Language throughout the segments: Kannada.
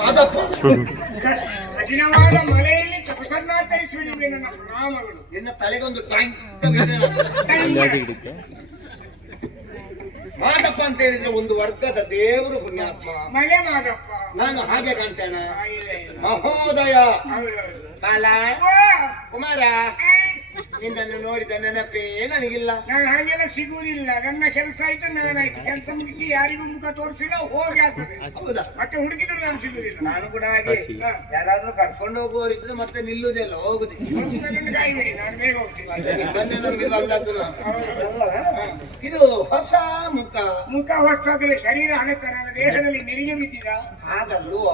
ಮಾದಪ್ಪ. ಕಠಿಣವಾದ ಮಳೆಯಲ್ಲಿ ತಪಸನ್ನಾಚರಿಸುವ ನಿಮಗೆ ನನ್ನ ಪ್ರಣಾಮಗಳು. ನಿನ್ನ ತಲೆಗೊಂದು ಟ್ಯಾಂಕ್ ಮಾದಪ್ಪ ಅಂತ ಹೇಳಿದ್ರೆ ಒಂದು ವರ್ಗದ ದೇವರು ಪುಣ್ಯಾತ್ಮ. ಮಳೆ ಮಾದಪ್ಪ. ನಾನು ಹಾಗೆ ಕಾಣ್ತೇನೆ. ಮಹೋದಯ ಬಾಲ ಕುಮಾರ, ನಿನ್ನನ್ನು ನೋಡಿದ ನೆನಪೇ ನನಗಿಲ್ಲ. ನಾನು ಹಾಗೆಲ್ಲ ಸಿಗುವುದಿಲ್ಲ. ನನ್ನ ಕೆಲಸ ಆಯ್ತು, ನನ್ನದಾಯ್ತು. ಕೆಲಸ ಮುಗಿಸಿ ಯಾರಿಗೂ ಮುಖ ತೋರಿಸಿಲ್ಲ, ಹೋಗಿ ಆಗ್ತದೆ. ಹೌದಾ? ಮತ್ತೆ ಹುಡುಕಿದ್ರು ನಾನು ಸಿಗುವುದಿಲ್ಲ. ನಾನು ಕೂಡ ಹಾಗೆ. ಯಾರಾದ್ರೂ ಕರ್ಕೊಂಡು ಹೋಗುವವರಿದ್ರೆ ಮತ್ತೆ ನಿಲ್ಲುವುದಿಲ್ಲ, ಹೋಗುದು. ಕಾಯ್ಬೇಡಿ, ನಾನು ಬೇಗ ಹೋಗ್ತೀನಿ. ಇದು ಹೊಸ ಮುಖ. ಮುಖ ಹೊಸಾದ್ರೆ ಶರೀರ ಹಣಕ ನನ್ನ ದೇಹದಲ್ಲಿ ನೆರಿಗೆ ಬಿದ್ದಿದ ಹಾಗಲ್ವ?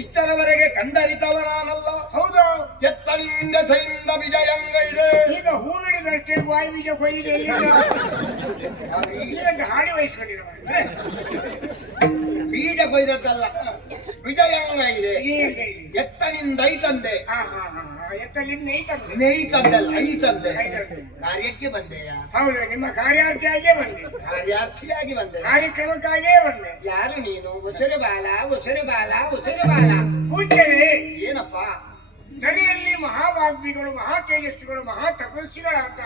ಇಷ್ಟರವರೆಗೆ ಕಂಡರಿತವರಾನಲ್ಲ. ಹೌದು. ಎತ್ತಲಿಂದ ಚೈಂದ ವಿಜಯಂಗೈಡೆ. ಈಗ ಹೂ ಹಿಡಿದಷ್ಟೇ ವಾಯು ಬೀಜ ಕೊಯ್ದು ಈಗ ಹಾಡಿ ವಹಿಸ್ಕೊಂಡಿರುವ ಬೀಜ ಕೊಯ್ದದ್ದಲ್ಲ, ವಿಜಯಂಗೈದೆ. ಎತ್ತನಿಂದ ಐತಂದೆ. ಎತ್ತಲಿಂದ ಐತಂದೆ. ನೈತಂದಲ್ಲ, ಐತಂದೆ. ಕಾರ್ಯಕ್ಕೆ ಬಂದೆಯ? ಹೌದು, ನಿಮ್ಮ ಕಾರ್ಯಾರ್ಥಿಯಾಗೇ ಬಂದೆ. ಕಾರ್ಯಾರ್ಥಿಯಾಗಿ ಬಂದೆ, ಕಾರ್ಯಕ್ರಮಕ್ಕಾಗೇ ಬಂದೆ. ಯಾರು ನೀನು? ಉಸರೆ ಬಾಲ, ಉಸರೆ ಬಾಲ, ಉಸರೆ ಬಾಲ. ಪೂಜ್ಯರೇ, ಏನಪ್ಪ? ಸರಿಯಲ್ಲಿ ಮಹಾವಾಗ್ಮಿಗಳು, ಮಹಾ ತೇಜಸ್ವಿಗಳು, ಮಹಾ ತಪಸ್ವಿಗಳಾದ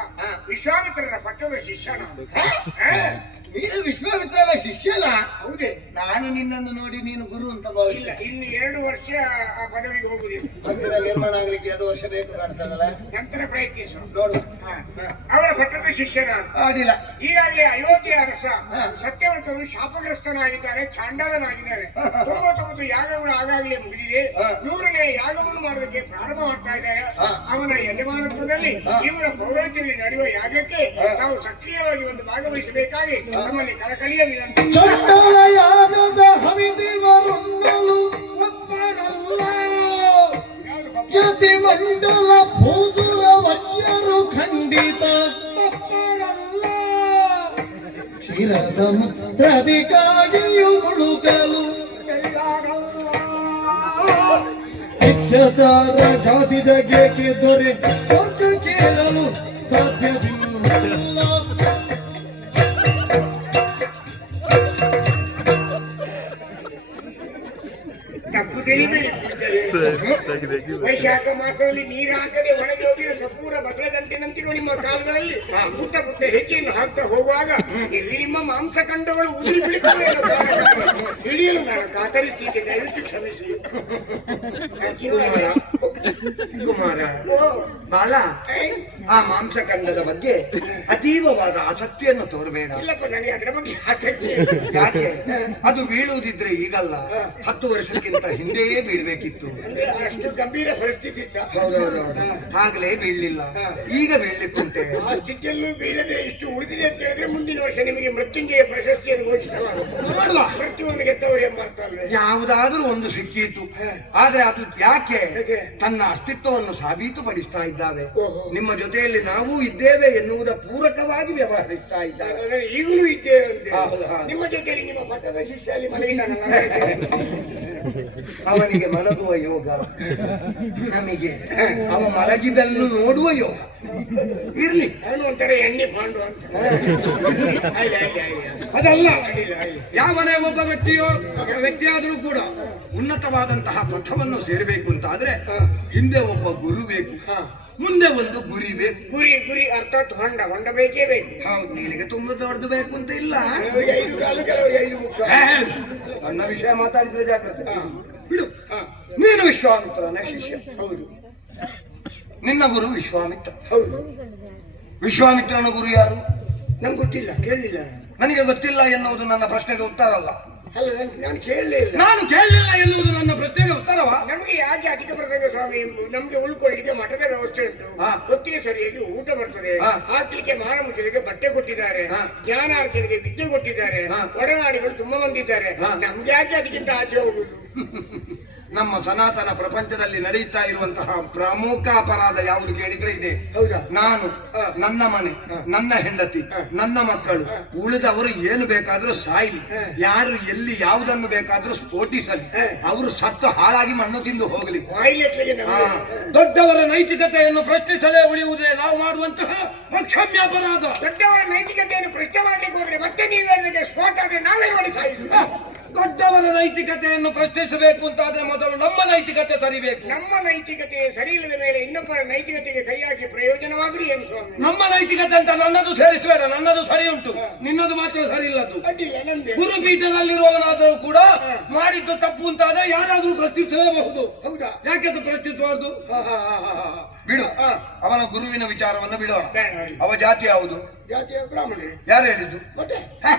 ವಿಶ್ವಾಮಿತ್ರರ ಪಟ್ಟದ ಶಿಷ್ಯನ. ನೀನು ವಿಶ್ವಾಮಿತ್ರನ ಶಿಷ್ಯನ? ಹೌದೇ. ನಾನು ನಿನ್ನನ್ನು ನೋಡಿ ನೀನು ಗುರು ಅಂತ ಭಾವಿಸಿಲ್ಲ. ಇನ್ನು 2 ವರ್ಷ ಆ ಪದವಿಗೆ ಹೋಗುದಿಲ್ಲ. ಮಂದಿರ ನಿರ್ಮಾಣ ಆಗ್ಲಿಕ್ಕೆ 2 ವರ್ಷ ಬೇಕು ಕಾಣ್ತದಲ್ಲ. ನಂತರ ಪ್ರಯತ್ನಿಸು. ನೋಡು, ಅವರ ಪಟ್ಟದ ಶಿಷ್ಯನ ಅಡಿಲ್ಲ. ಈಗಾಗಲೇ ಅಯೋಧ್ಯೆ ಅರಸ ಸತ್ಯವ್ರತರು ಶಾಪಗ್ರಸ್ತನಾಗಿದ್ದಾರೆ, ಚಾಂಡಾಲನಾಗಿದ್ದಾರೆ. 99 ಯಾಗಗಳು ಆಗಾಗಲೇ ಮುಗಿದಿದೆ. 100ನೇ ಯಾಗವನ್ನು ಮಾಡೋದಕ್ಕೆ ಪ್ರಾರಂಭ ಮಾಡ್ತಾ ಇದ್ದಾರೆ. ಅವನ ಯಜಮಾನತ್ವದಲ್ಲಿ ಇವರ ಪೌರೋಹಿತ್ಯದಲ್ಲಿ ನಡೆಯುವ ಯಾಗಕ್ಕೆ ತಾವು ಸಕ್ರಿಯವಾಗಿ ಒಂದು ಭಾಗವಹಿಸಬೇಕಾಗಿ ನಮ್ಮಲ್ಲಿ ಕಳಕಳಿಯ ವಿನಂತಿ. ಚಂಡಾಲ ಯಾಗದ ಹವಿದೇವರುಣ್ಣಲು ಒಪ್ಪರಲ್ಲ, ಯತಿ ಮಂಡಲ ಭೂಸುರ ವೈಯರು ಖಂಡಿತ ಒಪ್ಪರಲ್ಲ. ಕ್ಷೀರ ಸಮುದ್ರದಿಗಾಗಿಯೂ ಮುಳುಗಲು ನಿತ್ಯಚಾರ ಗಾದಿ ಜಗಕ್ಕೆ ದೊರೆ ಸ್ವರ್ಗ ಕೇಳಲು ಸಾಧ್ಯವಿಲ್ಲ. ತಪ್ಪು ತಿಳಿಬೇಡಿ. ವೈಶಾಖ ಮಾಸದಲ್ಲಿ ನೀರು ಹಾಕದೆ ಒಣಗಿ ಹೋಗಿರೋ ಸಪೂರ ಬಸಳೆ ಗಂಟಿನಂತಿರುವ ನಿಮ್ಮ ಕಾಲುಗಳಲ್ಲಿ ಪುಟ್ಟ ಪುಟ್ಟ ಹೆಜ್ಜೆಯನ್ನು ಹಾಕ್ತಾ ಹೋಗುವಾಗ ಎಲ್ಲಿ ನಿಮ್ಮ ಮಾಂಸಖಂಡಗಳು ಉದುರಿ ಬೀಳುತ್ತವೆ ಹಿಡಿಯಲು ನಾನು ಕಾತರಿಸ್ತಿದ್ದೆ. ದಯವಿಟ್ಟು ಕ್ಷಮಿಸಿ ಕುಮಾರ. ಬಾಲ, ಆ ಮಾಂಸಖಂಡದ ಬಗ್ಗೆ ಅತೀವವಾದ ಆಸಕ್ತಿಯನ್ನು ತೋರಬೇಡ. ಇಲ್ಲಪ್ಪ, ನನಗೆ ಅದರ ಬಗ್ಗೆ ಆಸಕ್ತಿ. ಯಾಕೆ? ಅದು ಬೀಳುವುದಿದ್ರೆ ಈಗಲ್ಲ, 10 ವರ್ಷಕ್ಕಿಂತ ಹಿಂದೆಯೇ ಬೀಳ್ಬೇಕಿತ್ತು. ಅಂದ್ರೆ ಅಷ್ಟು ಗಂಭೀರ ಪರಿಸ್ಥಿತಿ ಇತ್ತ. ಹೌದೌದೌದು, ಆಗ್ಲೇ ಬೀಳ್ಲಿಲ್ಲ, ಈಗ ಬೀಳ್ಲಿಕ್ಕುಂಟೆ. ಆ ಸ್ಥಿತಿಯಲ್ಲೂ ಬೀಳದೆ ಇಷ್ಟು ಉಳಿದಿದೆ ಅಂತ ಹೇಳಿದ್ರೆ ಮುಂದಿನ ವರ್ಷ ನಿಮಗೆ ಮೃತ್ಯುಂಜಯ ಪ್ರಶಸ್ತಿಯನ್ನು ಘೋಷಿಸಲಾಗುತ್ತದೆ. ಮೃತ್ಯುವನ್ನು ಗೆದ್ದವರು ಎಂಬರ್ಥ ಅಲ್ವೇ? ಯಾವುದಾದ್ರೂ ಒಂದು ಸಿಕ್ಕಿತು, ಆದ್ರೆ ಅದು ಯಾಕೆ ತನ್ನ ಅಸ್ತಿತ್ವವನ್ನು ಸಾಬೀತುಪಡಿಸ್ತಾ ಇದ್ದಾವೆ. ನಿಮ್ಮ ಜೊತೆಯಲ್ಲಿ ನಾವು ಇದ್ದೇವೆ ಎನ್ನುವುದ ಪೂರಕವಾಗಿ ವ್ಯವಹರಿಸ್ತಾ ಇದ್ದಾರೆ. ಈಗಲೂ ಇದ್ದೇವೆ ಅಂತ. ನಿಮ್ಮ ಜೊತೆಯಲ್ಲಿ ನಿಮ್ಮ ಪಟ್ಟದ ಶಿಷ್ಯ ಅಲ್ಲಿ ಮಲಗಿದ್ದಾನಲ್ಲ, ಅವನಿಗೆ ಮಲಗುವ ಯೋಗ, ನಮಗೆ ಅವ ಮಲಗಿದನ್ನು ನೋಡುವ ಯೋಗ ಇರ್ಲಿ. ಅವನು ಒಂಥರ ಎಣ್ಣೆ ಪಾಂಡು ಅಂತ. ಅದಲ್ಲ, ಯಾವನೇ ಒಬ್ಬ ವ್ಯಕ್ತಿಯಾದರೂ ಕೂಡ ಉನ್ನತವಾದಂತಹ ಪಥವನ್ನು ಸೇರಬೇಕು ಅಂತ ಆದ್ರೆ ಹಿಂದೆ ಒಬ್ಬ ಗುರು ಬೇಕು, ಮುಂದೆ ಒಂದು ಗುರಿ ಬೇಕು. ಗುರಿ ಅರ್ಥಾತ್ ಹೊಂಡ ಬೇಕೇ ಬೇಕು. ಹೌದು, ನಿನಗೆ ತುಂಬಾ ದೊಡ್ಡದು ಬೇಕು ಅಂತ ಇಲ್ಲ. 5 ಕಾಲು, ಕೆಲವರಿಗೆ 5 ಮುಖ. ನನ್ನ ವಿಷಯ ಮಾತಾಡಿದ್ರೆ ಜಾಗ್ರತೆ ಬಿಡು. ನೀನು ವಿಶ್ವಾಮಿತ್ರನ ಶಿಷ್ಯ. ಹೌದು. ನಿನ್ನ ಗುರು ವಿಶ್ವಾಮಿತ್ರ. ಹೌದು. ವಿಶ್ವಾಮಿತ್ರನ ಗುರು ಯಾರು? ನಂಗೆ ಗೊತ್ತಿಲ್ಲ, ಕೇಳಲಿಲ್ಲ. ನನಗೆ ಗೊತ್ತಿಲ್ಲ ಎನ್ನುವುದು ನನ್ನ ಪ್ರಶ್ನೆಗೆ ಉತ್ತರ ಅಲ್ಲ. ಅಲ್ಲ, ನಾನು ಕೇಳಲೇ ಇಲ್ಲ. ನಾನು ಕೇಳಲಿಲ್ಲ ಎನ್ನುವುದು ನನ್ನ ಪ್ರಶ್ನೆಗೆ ಉತ್ತರವಾ? ನಮಗೆ ಯಾಕೆ ಅಧಿಕ ಪ್ರಸಂಗ ಸ್ವಾಮಿ, ನಮ್ಗೆ ಉಳ್ಕೊಳ್ಳಿಕ್ಕೆ ಮಠದ ವ್ಯವಸ್ಥೆ ಉಂಟು, ಹೊತ್ತಿಗೆ ಸರಿಯಾಗಿ ಊಟ ಬರ್ತದೆ, ಹಾಕ್ಲಿಕ್ಕೆ ಮಾನ ಮುಚ್ಚಲಿಕ್ಕೆ ಬಟ್ಟೆ ಕೊಟ್ಟಿದ್ದಾರೆ, ಜ್ಞಾನಾರ್ಜನೆಗೆ ವಿದ್ಯೆ ಕೊಟ್ಟಿದ್ದಾರೆ, ಒಡನಾಡಿಗಳು ತುಂಬಾ ಮಂದಿದ್ದಾರೆ. ನಮ್ಗೆ ಯಾಕೆ ಅದಕ್ಕಿಂತ ಆಚೆ ಹೋಗುದು? ನಮ್ಮ ಸನಾತನ ಪ್ರಪಂಚದಲ್ಲಿ ನಡೆಯುತ್ತಾ ಇರುವಂತಹ ಪ್ರಮುಖ ಅಪರಾಧ ಯಾವುದು ಕೇಳಿದ್ರೆ ಇದೆ. ಹೌದಾ? ನಾನು, ನನ್ನ ಮನೆ, ನನ್ನ ಹೆಂಡತಿ, ನನ್ನ ಮಕ್ಕಳು, ಉಳಿದವರು ಏನು ಬೇಕಾದ್ರೂ ಸಾಯಿಲಿ, ಯಾರು ಎಲ್ಲಿ ಯಾವುದನ್ನು ಬೇಕಾದ್ರೂ ಸ್ಫೋಟಿಸಲಿ, ಅವರು ಸತ್ತು ಹಾಳಾಗಿ ಮಣ್ಣು ತಿಂದು ಹೋಗಲಿ. ದೊಡ್ಡವರ ನೈತಿಕತೆಯನ್ನು ಪ್ರಶ್ನಿಸಲೇ ಉಳಿಯುವುದೇ ನಾವು ಮಾಡುವಂತಹ ಅಕ್ಷಮ್ಯ ಅಪರಾಧ. ದೊಡ್ಡವರ ನೈತಿಕತೆಯನ್ನು ಪ್ರಶ್ನೆ ಮಾಡ್ಲಿಕ್ಕೆ ಹೋದ್ರೆ ಮತ್ತೆ ನೀವು ಹೇಳಿದ್ರೆ ಸ್ಫೋಟ ಆದ್ರೆ ನಾವೇ ನೋಡಿ ಸಾಯಿಲ್ಲ. ದೊಡ್ಡವರ ನೈತಿಕತೆಯನ್ನು ಪ್ರಶ್ನಿಸಬೇಕು ಅಂತಾದ್ರೆ ಮೊದಲು ನಮ್ಮ ನೈತಿಕತೆ ತರಿಬೇಕು. ನಮ್ಮ ನೈತಿಕತೆ ಸರಿ ಇಲ್ಲದ ಮೇಲೆ ಇನ್ನೊಬ್ಬರ ನೈತಿಕತೆಗೆ ಕೈ ಹಾಕಿ ಪ್ರಯೋಜನವಾದ್ರೂ ಏನು ಸ್ವಾಮಿ? ನಮ್ಮ ನೈತಿಕತೆ ಅಂತ ನನ್ನದು ಸೇರಿಸಬೇಡ. ನನ್ನದು ಸರಿ ಉಂಟು, ನಿನ್ನದು ಮಾತ್ರ ಸರಿ ಇಲ್ಲದ್ದು. ಅಡ್ಡಿಲ್ಲ ನಂದೆ. ಗುರುಪೀಠದಲ್ಲಿರುವವನಾದರೂ ಕೂಡ ಮಾಡಿದ್ದು ತಪ್ಪು ಅಂತಾದ್ರೆ ಯಾರಾದ್ರೂ ಪ್ರಶ್ನಿಸಲೇಬಹುದು. ಹೌದಾ? ಯಾಕೆಂದು ಪ್ರಶ್ನಿಸಬಾರ್ದು? ಹ, ಹ, ಹ, ಹ, ಹ. ಬಿಡು, ಹ. ಅವನ ಗುರುವಿನ ವಿಚಾರವನ್ನು ಬಿಡೋಣ. ಬೇಡ. ಅವ ಜಾತಿ ಯಾವುದು? ಜಾತಿಯ ಬ್ರಾಹ್ಮಣರೇ. ಯಾರು ಹೇಳಿದ್ದು? ಮತ್ತೆ ಹ?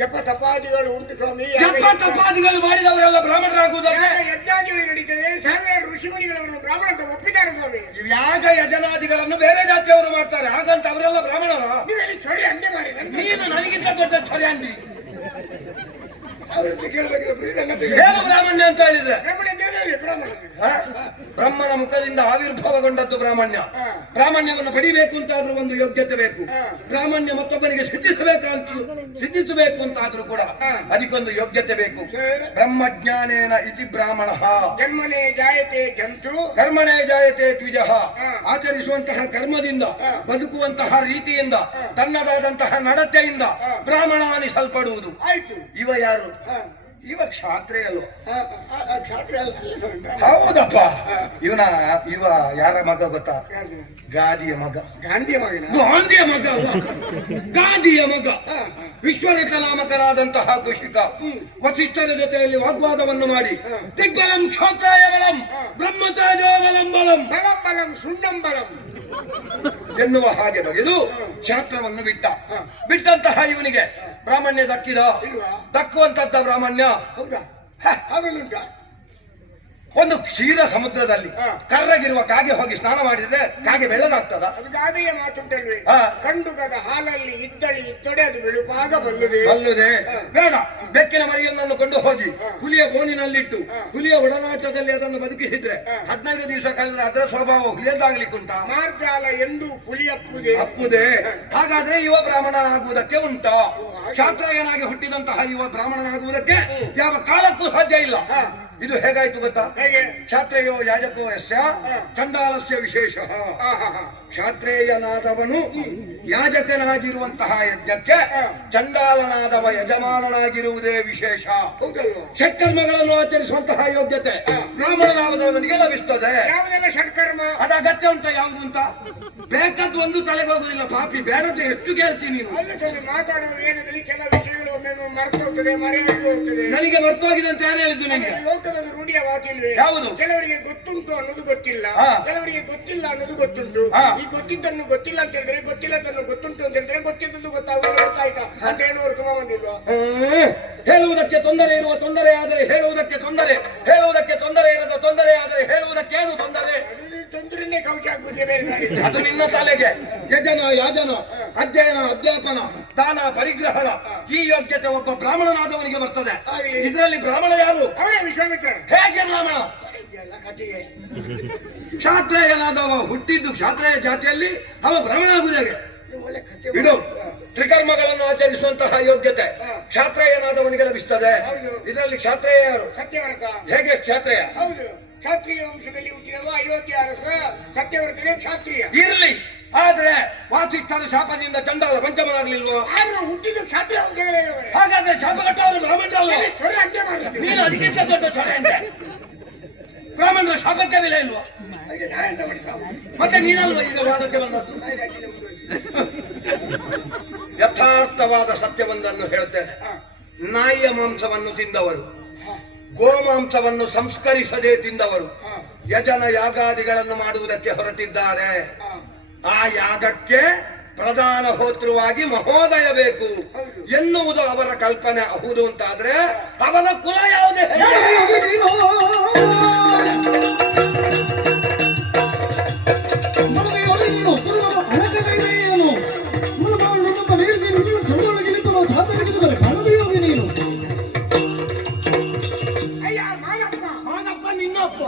ಜಪ ತಪಾದಿಗಳು ಉಂಟು ಸ್ವಾಮಿ. ಜಪ ತಪಾದಿಗಳು ಮಾಡಿದವರೆಲ್ಲ ಬ್ರಾಹ್ಮಣರಾಗುವುದಾದ್ರೆ ಯಜ್ಞಾದಿಗಳು ನಡೀತದೆ. ಸಾವಿರಾರು ಋಷಿಮುನಿಗಳವರನ್ನು ಬ್ರಾಹ್ಮಣಕ್ಕೆ ಒಪ್ಪಿದ್ದಾರೆ ಸ್ವಾಮಿ. ಯಾಗ ಯಜನಾದಿಗಳನ್ನು ಬೇರೆ ಜಾತಿಯವರು ಮಾಡ್ತಾರೆ, ಹಾಗಂತ ಅವರೆಲ್ಲ ಬ್ರಾಹ್ಮಣರ? ನೀವು ಹೇಳಿ ಸರಿ ಅಂಡೆ ಮಾರಿ ನೀನು ನನಗಿಂತ ದೊಡ್ಡ ಸರಿಯಂಡಿ. ಬ್ರಾಹ್ಮಣ ಏನು ಬ್ರಾಹ್ಮಣ್ಯ ಅಂತ ಹೇಳಿದ್ರೆ? ಹ? ಬ್ರಹ್ಮನ ಮುಖದಿಂದ ಆವಿರ್ಭಾವಗೊಂಡದ್ದು ಬ್ರಾಹ್ಮಣ್ಯ. ಹ. ಬ್ರಾಹ್ಮಣ್ಯವನ್ನು ಪಡಿಬೇಕು ಅಂತಾದ್ರೂ ಒಂದು ಯೋಗ್ಯತೆ ಬೇಕು. ಹ. ಬ್ರಾಹ್ಮಣ್ಯ ಮತ್ತೊಬ್ಬರಿಗೆ ಸಿದ್ಧಿಸಬೇಕು ಅಂತಾದ್ರೂ ಕೂಡ ಹ. ಅದಕ್ಕೊಂದು ಯೋಗ್ಯತೆ ಬೇಕು. ಹ. ಬ್ರಹ್ಮಜ್ಞಾನೇನ ಇತಿ ಬ್ರಾಹ್ಮಣ ಜನ್ಮನೆ ಜಾಯತೆ ಜಂತು ಕರ್ಮಣೇ ಜಾಯತೆ ದ್ವಿಜಃ. ಹ. ಆಚರಿಸುವಂತಹ ಕರ್ಮದಿಂದ, ಹ. ಬದುಕುವಂತಹ ರೀತಿಯಿಂದ, ಹ. ತನ್ನದಾದಂತಹ ನಡತೆಯಿಂದ ಹ. ಬ್ರಾಹ್ಮಣ ಅನಿಸಲ್ಪಡುವುದು. ಆಯ್ತು. ಇವ ಯಾರು? ಹ. ಇವ ಕ್ಷಾತ್ರಿಯ ಅಲ್ವ? ಕ್ಷಾತ್ರ ಅಲ್ಲ. ಹೌದಪ್ಪ. ಇವ ಯಾರ ಮಗ ಗೊತ್ತಾ? ಯಾರ್ದು? ಗಾದಿಯ ಮಗ. ಗಾಂಧಿಯ ಮಗನ? ಗಾಂಧಿಯ ಮಗ ಅಲ್ಲ, ಗಾದಿಯ ಮಗ. ಹ. ವಿಶ್ವರಥ ನಾಮಕನಾದಂತಹ ಕುಶಿಕ ವಸಿಷ್ಠರ ಜೊತೆಯಲ್ಲಿ ವಾಗ್ವಾದವನ್ನು ಮಾಡಿ ಹ. ದಿಗ್ಬಲಂ ಕ್ಷೋತ್ರಾಯ ಬಲಂ ಹ. ಬ್ರಹ್ಮತೇಜೋ ಬಲಂ ಬಲಂ ಬಲಂ ಬಲಂ ಸುಣ್ಣಂ ಬಲಂ ಎನ್ನುವ ಹಾಗೆ ಬಗೆದು ಕ್ಷಾತ್ರವನ್ನು ಬಿಟ್ಟ. ಹ. ಬಿಟ್ಟಂತಹ ಇವನಿಗೆ ಬ್ರಾಹ್ಮಣ್ಯ ದಕ್ಕಿದ? ಇಲ್ವಾ? ದಕ್ಕುವಂತದ್ದ ಬ್ರಾಹ್ಮಣ್ಯ ಹೌದಾ? ಹ. ಹಾಗಲ್ಲುಂಟಾ? ಒಂದು ಕ್ಷೀರ ಸಮುದ್ರದಲ್ಲಿ ಹ. ಕರ್ರಗಿರುವ ಕಾಗೆ ಹೋಗಿ ಸ್ನಾನ ಮಾಡಿದ್ರೆ ಕಾಗೆ ಬೆಳ್ಳಗಾಗ್ತದ? ಅದು ಗಾದೆಯ ಮಾತುಂಟಲ್ವೇ? ಹ. ಕಂಡುಗದ ಹಾಲಲ್ಲಿ ಇದ್ದಳಿ ಇತ್ತೊಡೆ ಅದು ಬೆಳುಪಾಗ ಬಲ್ಲುದೆ. ಅಲ್ಲದೆ ಹ. ಬೇಡ, ಬೆಕ್ಕಿನ ಮರಿಯನ್ನನ್ನು ಕೊಂಡು ಹೋಗಿ ಹ. ಹುಲಿಯ ಬೋನಿನಲ್ಲಿಟ್ಟು ಹ. ಹುಲಿಯ ಒಡನಾಟದಲ್ಲಿ ಅದನ್ನು ಬದುಕಿಸಿದ್ರೆ ಹ. 15 ದಿವಸ ಕಳೆದ್ರೆ ಅದರ ಸ್ವಭಾವ ಹುಲಿಯದಾಗ್ಲಿಕ್ಕುಂಟ? ಮಾರ್ಜಾಲ ಎಂದು ಪುಲಿಯಪ್ಪುದೆ. ಅಪ್ಪುದೇ. ಹಾಗಾದ್ರೆ ಯುವ ಬ್ರಾಹ್ಮಣನಾಗುವುದಕ್ಕೆ ಉಂಟಾ? ಹಾಗೆ. ಕ್ಷಾತ್ರಿಯನಾಗಿ ಹುಟ್ಟಿದಂತಹ ಯುವ ಬ್ರಾಹ್ಮಣನಾಗುವುದಕ್ಕೆ ಯಾವ ಕಾಲಕ್ಕೂ ಸಾಧ್ಯ ಇಲ್ಲ. ಹ. ಇದು ಹೇಗಾಯ್ತು ಗೊತ್ತಾ? ಹೇಗೆ? ಕ್ಷಾತ್ರೇಯೋ ಯಾಜಕೋ ಯಸ್ಯ ಚಂಡಾಲಸ್ಯ ವಿಶೇಷ. ಆಹಾಹಾ. ಕ್ಷಾತ್ರೇಯನಾದವನು ಯಾಜಕನಾಗಿರುವಂತಹ ಯಜ್ಞಕ್ಕೆ, ಹ. ಚಂಡಾಲನಾದವ ಯಜಮಾನನಾಗಿರುವುದೇ ವಿಶೇಷ. ಹೌದಲ್ವ? ಷಟ್ಕರ್ಮಗಳನ್ನು ಆಚರಿಸುವಂತಹ ಯೋಗ್ಯತೆ ಹ. ಬ್ರಾಹ್ಮಣನಾದವನಿಗೆ ಲಭಿಸ್ತದೆ. ಯಾವುದೆಲ್ಲ ಷಟ್ಕರ್ಮ? ಅದು ಅಗತ್ಯ ಉಂಟ? ಯಾವುದು ಅಂತ ಬೇಕಾದ್ದು ಒಂದು ತಲೆಗೆ ಹೋಗುದಿಲ್ಲ. ಪಾಪಿ ಬೇಡದ್ದು ಎಷ್ಟು ಕೇಳ್ತೀನಿ ನೀನು. ಅಲ್ಲ ಸ್ವಾಮಿ, ಮಾತಾಡುವ ವೇಗದಲ್ಲಿ ಕೆಲವು ವಿಷಯಗಳು ಒಮ್ಮೆ ಮರೆತು ಹೋಗ್ತದೆ, ಮರೆಯಾಗಿ ಹೋಗ್ತದೆ. ನನಗೆ ಮರ್ತೋಗಿದೆ ಅಂತ ಯಾರು ಹೇಳಿದ್ದು ನಿಮಗೆ? ಲೋಕದ ರೂಢಿಯ ಮಾತಿಲ್ವೇ? ಯಾವುದು? ಕೆಲವರಿಗೆ ಗೊತ್ತುಂಟು ಅನ್ನೋದು ಗೊತ್ತಿಲ್ಲ, ಹಾ. ಕೆಲವರಿಗೆ ಗೊತ್ತಿಲ್ಲ ಅನ್ನೋದು ಗೊತ್ತುಂಟು. ಹಾ. ಈ ಗೊತ್ತಿದ್ದನ್ನು ಗೊತ್ತಿಲ್ಲ ಅಂತ ಹೇಳಿದ್ರೆ, ಗೊತ್ತಿಲ್ಲದನ್ನು ಗೊತ್ತುಂಟು ಅಂತ ಹೇಳಿದ್ರೆ, ಗೊತ್ತಿದ್ದದ್ದು ಗೊತ್ತಾಗುವುದು ಗೊತ್ತಾಯ್ತಾ ಅಂತ ಹೇಳುವವರು ತುಂಬಾ ಬಂದಿಲ್ವಾ? ಹೇಳುವುದಕ್ಕೆ ತೊಂದರೆ ಇರುವ ತೊಂದರೆ ಆದರೆ ಹೇಳುವುದಕ್ಕೆ ತೊಂದರೆ, ಹೇಳುವುದಕ್ಕೆ ತೊಂದರೆ ಇರದ ತೊಂದರೆ ಆದರೆ ಹೇಳುವುದಕ್ಕೆ ಏನು ತೊಂದರೆ? ಅದು ತೊಂದರೆನೇ ಕೌಚ ಆಗ್ಬಿಟ್ಟೆ ಬೇರೆ ದಾರಿ. ಅದು ನಿನ್ನ ತಲೆಗೆ. ಯಜನ ಯಾಜನ, ಅಧ್ಯಯನ ಅಧ್ಯಾಪನ, ದಾನ ಪರಿಗ್ರಹಣ, ಈ ಯೋಗ್ಯತೆ ಒಬ್ಬ ಬ್ರಾಹ್ಮಣನಾದವನಿಗೆ ಬರ್ತದೆ. ಆಗ್ಲಿ. ಇದರಲ್ಲಿ ಬ್ರಾಹ್ಮಣ ಯಾರು? ಅವರೇ ವಿಶ್ವಾಮಿತ್ರ. ಹೇಗೆ ಬ್ರಾಹ್ಮಣ? ಎಲ್ಲ ಕಥೆಗೆ. ಕ್ಷಾತ್ರೇಯನಾದವ ಹುಟ್ಟಿದ್ದು ಕ್ಷಾತ್ರೇಯ ಜಾತಿಯಲ್ಲಿ, ಅವ ಬ್ರಾಹ್ಮಣ ಆಗುವುದು ಹೇಗೆ? ನೀವು ಒಳ್ಳೆ ಕಥೆ ಇದು ಮಾಡಿ. ತ್ರಿಕರ್ಮಗಳನ್ನು ಆಚರಿಸುವಂತಹ ಯೋಗ್ಯತೆ ಕ್ಷಾತ್ರೇಯನಾದವನಿಗೆ ಲಭಿಸ್ತದೆ. ಹೌದು. ಇದರಲ್ಲಿ ಕ್ಷಾತ್ರೇಯ ಯಾರು? ಸತ್ಯವ್ರತ. ಹೇಗೆ ಕ್ಷಾತ್ರೇಯ? ಹೌದು, ಕ್ಷಾತ್ರಿಯ ವಂಶದಲ್ಲಿ ಹುಟ್ಟಿದವ ಅಯೋಧ್ಯ ಅರಸ ಸತ್ಯವ್ರತನೇ ಕ್ಷಾತ್ರಿಯ. ಇರ್ಲಿ, ಆದ್ರೆ ವಾಸಿಷ್ಠರ ಶಾಪದಿಂದ ಚಂಡಾಲ ಪಂಚಮನಾಗ್ಲಿಲ್ವೋ? ಆದ್ರೂ ಹುಟ್ಟಿದ ಕ್ಷಾತ್ರಿಯ ವಂಶಗಳೇ ಇರುವರೆ. ಹಾಗಾದ್ರೆ ಶಾಪಗಟ್ಟವರು ಬ್ರಾಹ್ಮಣರಲ್ಲ? ಎಲ್ಲಿ ಚೊರೆ ಅಡ್ಡೆ ಮಾಡಿದ್ರು. ನೀನು ಅದಕ್ಕಿಂತ ದೊಡ್ಡ ಚೊರೆ ಅಂತೆ. ಬ್ರಾಹ್ಮಣರ ಶಾಪಕ್ಕೆ ಬೆಲೆ ಇಲ್ವಾ? ಅದಕ್ಕೆ ನಾ ಎಂತ ಮಾಡ್ತಾವ? ಮತ್ತೆ ನೀನಲ್ವ ಈಗ ವಾದಕ್ಕೆ ಬಂದದ್ದು? ನಾಯಿ ಅಡ್ಡಿಲ್ಲ ಬಿಡು. ಯಥಾರ್ಥವಾದ ಸತ್ಯವೊಂದನ್ನು ಹೇಳ್ತೇನೆ. ಹಾ. ನಾಯಿಯ ಮಾಂಸವನ್ನು ತಿಂದವರು, ಗೋಮಾಂಸವನ್ನು ಸಂಸ್ಕರಿಸದೆ ತಿಂದವರು ಹಾ. ಯಜನ ಯಾಗಾದಿಗಳನ್ನು ಮಾಡುವುದಕ್ಕೆ ಹೊರಟಿದ್ದಾರೆ. ಹಾ. ಆ ಯಾಗಕ್ಕೆ ಪ್ರಧಾನ ಹೋತೃವಾಗಿ ಮಹೋದಯ ಬೇಕು ಹೌದು. ಎನ್ನುವುದು ಅವರ ಕಲ್ಪನೆ. ಹೌದು ಅಂತಾದ್ರೆ ಅವನ ಕುಲ ಯಾವುದೇ ಅಯ್ಯ ಮಾನಪ್ಪ. ಮಾನಪ್ಪ ನಿನ್ನಪ್ಪ.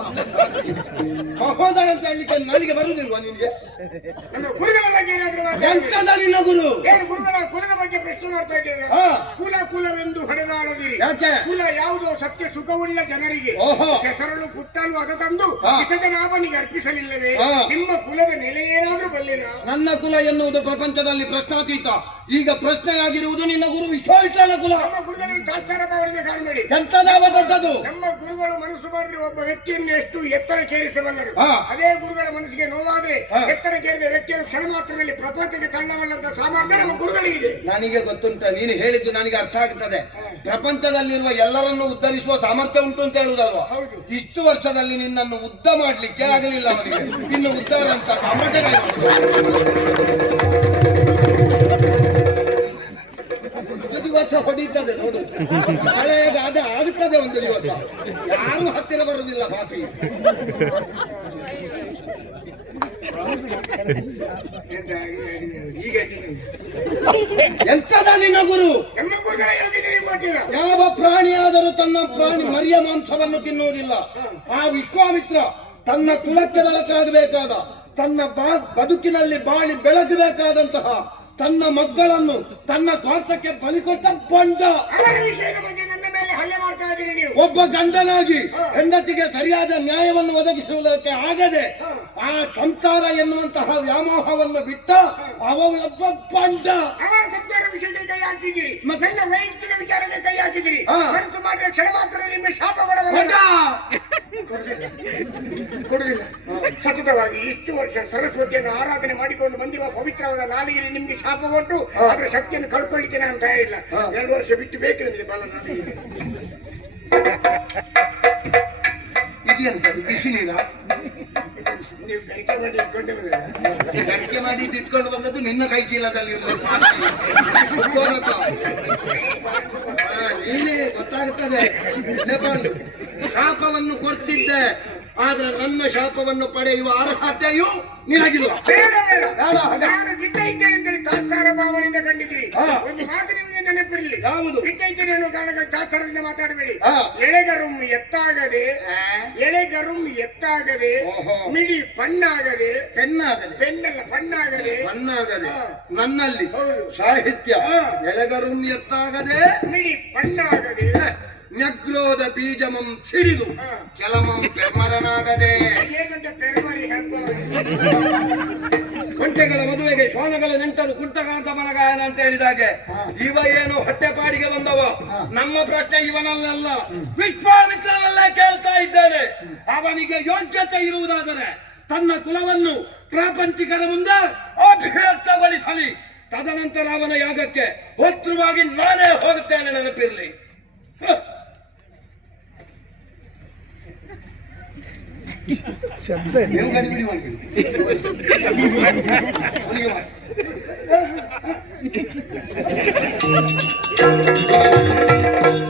ಮಹೋದಯ ಅಂತ ಹೇಳಲಿಕ್ಕೆ ನನಗೆ ಬರುವುದಿಲ್ವಾ ನಿನ್ಗೆ? ನಮ್ಮ ಗುರುಗಳ ಬಗ್ಗೆ ಏನಾದ್ರು ಮಾತಾಡಿ. ಎಂತದ ನಿನ್ನ ಗುರು? ಏನು ಗುರುಗಳ ಕುಲದ ಬಗ್ಗೆ ಪ್ರಶ್ನೆ ಮಾಡ್ತಾ ಇದ್ದೇನೆ. ಹಾ. ಕುಲವೆಂದು ಹೊಡೆದಾಡದಿರಿ. ಯಾಕೆ? ಕುಲ ಯಾವುದೋ ಸತ್ಯ ಸುಖವುಳ್ಳ ಜನರಿಗೆ ಓಹೋ. ಕೆಸರಲು ಪುಟ್ಟಲು ಅದ ತಂದು ಹಾ. ಕಿಸಜನಾಭನಿಗೆ ಅರ್ಪಿಸಲಿಲ್ಲವೇ? ಹಾ. ನಿಮ್ಮ ಕುಲದ ನೆಲೆ ಏನಾದ್ರೂ ಬಲ್ಲಿರ? ನನ್ನ ಕುಲ ಎನ್ನುವುದು ಪ್ರಪಂಚದಲ್ಲಿ ಪ್ರಶ್ನಾತೀತ. ಈಗ ಪ್ರಶ್ನೆ ಆಗಿರುವುದು ನಿನ್ನ ಗುರು ವಿಶ್ವಾಮಿತ್ರನ ಕುಲ. ನಮ್ಮ ಗುರುಗಳನ್ನು ತಾತ್ಸಾರ ಭಾವನೆಯಿಂದ ಕಾಣಬೇಡಿ. ಎಂತದಾವ ದೊಡ್ಡದು? ನಮ್ಮ ಗುರುಗಳು ಮನಸ್ಸು ಮಾಡಿದ್ರೆ ಒಬ್ಬ ವ್ಯಕ್ತಿಯನ್ನು ಎಷ್ಟು ಎತ್ತರಕ್ಕೇರಿಸಬಲ್ಲರು. ಹಾ. ಅದೇ ಗುರುಗಳ ಮನಸ್ಸಿಗೆ ನೋವಾದ್ರೆ ಹಾ. ಎತ್ತರಕ್ಕೇರಿದ ವ್ಯಕ್ತಿಯನ್ನು ಕ್ಷಣ ಮಾತ್ರದಲ್ಲಿ ಪ್ರಪಂಚಕ್ಕೆ ತಳ್ಳಬಲ್ಲಂತ ಸಾಮರ್ಥ್ಯ ನಮ್ಮ ಗುರುಗಳಿಗಿದೆ. ನನಗೆ ಗೊತ್ತುಂಟ, ನೀನು ಹೇಳಿದ್ದು ನನಗೆ ಅರ್ಥ ಆಗ್ತದೆ. ಪ್ರಪಂಚದಲ್ಲಿರುವ ಎಲ್ಲರನ್ನು ಉದ್ಧರಿಸುವ ಸಾಮರ್ಥ್ಯ ಉಂಟು ಅಂತ ಹೇಳುದಲ್ವಾ? ಹೌದು. ಇಷ್ಟು ವರ್ಷದಲ್ಲಿ ನಿನ್ನನ್ನು ಉದ್ದ ಮಾಡ್ಲಿಕ್ಕೆ ಆಗಲಿಲ್ಲ ಅವನಿಗೆ, ಇನ್ನು ಉದ್ಧಾರ ಅಂತ ಸಾಮರ್ಥ್ಯ ದಿವಸ ಹೊಡೀತದೆ ನೋಡು. ಹಳೆಯಾಗ ಅದು ಆಗುತ್ತದೆ ಒಂದು ದಿವಸ, ಯಾರು ಹತ್ತಿರ ಬರುವುದಿಲ್ಲ ಪಾಪಿ. ಈಗ ಎಂತದ ನಿನ್ನ ಗುರು? ನಮ್ಮ ಗುರುಗಳ ಯೋಗ್ಯತೆ ಗೊತ್ತಿಲ್ಲ. ಯಾವ ಪ್ರಾಣಿಯಾದರೂ ತನ್ನ ಮರಿಯ ಮಾಂಸವನ್ನು ತಿನ್ನುವುದಿಲ್ಲ. ಆ ವಿಶ್ವಾಮಿತ್ರ ತನ್ನ ಕುಲಕ್ಕೆ ಬೆಳಕಾಗಬೇಕಾದ, ತನ್ನ ಬದುಕಿನಲ್ಲಿ ಬಾಳಿ ಬೆಳಗಬೇಕಾದಂತಹ ತನ್ನ ಮಕ್ಕಳನ್ನು ತನ್ನ ಸ್ವಾರ್ಥಕ್ಕೆ ಬಲಿ ಕೊಟ್ಟ ಬಂದ. ಅವರ ವಿಷಯದ ಬಗ್ಗೆ ನನ್ನ ಮೇಲೆ ಹಲ್ಲೆ ಮಾಡ್ತಾ ಇದ್ದೀರಿ ನೀವು. ಒಬ್ಬ ಗಂಡನಾಗಿ ಹೆಂಡತಿಗೆ ಸರಿಯಾದ ನ್ಯಾಯವನ್ನು ಒದಗಿಸುವುದಕ್ಕೆ ಆಗದೆ ಆ ಸಂಸಾರ ಎನ್ನುವಂತಹ ವ್ಯಾಮೋಹವನ್ನು ಬಿಟ್ಟ ಒಬ್ಬ ಪಂಚ. ಅವರ ಸಂಸಾರ ವಿಷಯಕ್ಕೆ ಕೈ ಹಾಕಿದ್ದೀರಿ, ನನ್ನ ವೈಯಕ್ತಿಕ ವಿಚಾರಕ್ಕೆ ಕೈ ಹಾಕಿದ್ದೀರಿ. ಹಾ. ಮನಸ್ಸು ಮಾಡಿದ್ರೆ ಕ್ಷಣ ಮಾತ್ರ ನಿಮ್ಮ ಶಾಪ ಕೊಡಬಹುದು. ಕೊಡುವುದಿಲ್ಲ. ಸತತವಾಗಿ ಇಷ್ಟು ವರ್ಷ ಸರಸ್ವತಿಯನ್ನು ಆರಾಧನೆ ಮಾಡಿಕೊಂಡು ಬಂದಿರುವ ಪವಿತ್ರವಾದ ನಾಲಿಗೆಯಲ್ಲಿ ನಿಮ್ಗೆ ಶಾಪ ಕೊಟ್ಟು ಅದರ ಶಕ್ತಿಯನ್ನು ಕಳ್ಕೊಳ್ಳಿಕ್ಕೆ ನಾನು ತಯಾರಿಲ್ಲ. 2 ವರ್ಷ ಬಿಟ್ಟು ಬೇಕು ನನಗೆ ಬಲ ನಾಲಿಗೆ. ಇದೆಂತದ್ದು ಬಿಸಿ ನೀರ? ನೀವು ಗರಿಕೆ ಮಾಡಿ ಇಟ್ಕೊಂಡೆ ಗರಿಕೆ ಮಾಡಿ ಇಟ್ಕೊಂಡು ಬಂದದ್ದು ನಿನ್ನ ಕೈ ಚೀಲದಲ್ಲಿ ನೀನೇ ಗೊತ್ತಾಗುತ್ತದೆ. ಶಾಪವನ್ನು ಕೊಡ್ತಿದ್ದೆ, ಆದ್ರೆ ನನ್ನ ಶಾಪವನ್ನು ಪಡೆಯುವ ಅರ್ಹತೆಯು ನಿನಗಿಲ್ಲ. ಬೇಡ ಬೇಡ. ಬೇಡ, ಹಾಗೆ. ನಾನು ಗಿಡ್ಡ ಇದ್ದೇನೆ ಅಂತೇಳಿ ತಾತ್ಸಾರ ಭಾವನೆಯಿಂದ ಕಂಡಿದ್ದೀರಿ. ಹಾ. ಒಂದು ಮಾತು ನಿಮಗೆ ನೆನಪಿರಲಿ. ಯಾವುದು? ಗಿಡ್ಡ ಇದ್ದೇನೆ ಅನ್ನೋ ಕಾರಣಕ್ಕೆ ತಾತ್ಸಾರದಿಂದ ಮಾತಾಡಬೇಡಿ. ಹಾ. ಎಳೆಗರುಂ ಎತ್ತಾಗದೆ, ಎಳೆಗರುಂ ಎತ್ತಾಗದೆ, ಓಹೋ. ಮಿಡಿ ಪಣ್ಣಾಗದೆ, ಪೆನ್ನಾಗದೆ, ಪೆನ್ನಲ್ಲ ಪಣ್ಣಾಗದೆ, ಮಣ್ಣಾಗದೆ, ಹಾ. ನನ್ನಲ್ಲಿ ಹೌದು. ಸಾಹಿತ್ಯ ಹಾ. ಎಲೆಗರು ಎತ್ತಾಗದೆ, ಮಿಡಿ ಪಣ್ಣಾಗದೆ, ನ್ಯಗ್ರೋಧ ಬೀಜಮಂ ಸಿಡಿದು ಹಾ. ಕೆಲಮಂ ಪೆಮ್ಮರನಾಗದೆ. ಹೇಗಂತ ಪೆರಮರಿ ಹಾಕ್ಬೋದು. ಕೊಂಟೆಗಳ ಮದುವೆಗೆ ಶ್ವಾನಗಳ ನೆಂಟರು ಕುಂಟಕಾಂತ ಮನಗಾಯನ ಅಂತ ಹೇಳಿದಾಗೆ ಇವ ಏನು ಹೊಟ್ಟೆಪಾಡಿಗೆ ಬಂದವ. ನಮ್ಮ ಪ್ರಶ್ನೆ ಇವನಲ್ಲ, ವಿಶ್ವಾಮಿತ್ರನಲ್ಲ ಕೇಳ್ತಾ ಇದ್ದೇನೆ. ಅವನಿಗೆ ಯೋಗ್ಯತೆ ಇರುವುದಾದರೆ ತನ್ನ ಕುಲವನ್ನು ಪ್ರಾಪಂಚಿಕರ ಮುಂದೆ ಅಭಿವ್ಯಕ್ತಗೊಳಿಸಲಿ. ತದನಂತರ ಅವನ ಯಾಗಕ್ಕೆ ಹೋತೃವಾಗಿ ನಾನೇ ಹೋಗುತ್ತೇನೆ, ನೆನಪಿರಲಿ. ನೀವು ಗಡಿಬಿಡಿ ಮಾಡಿ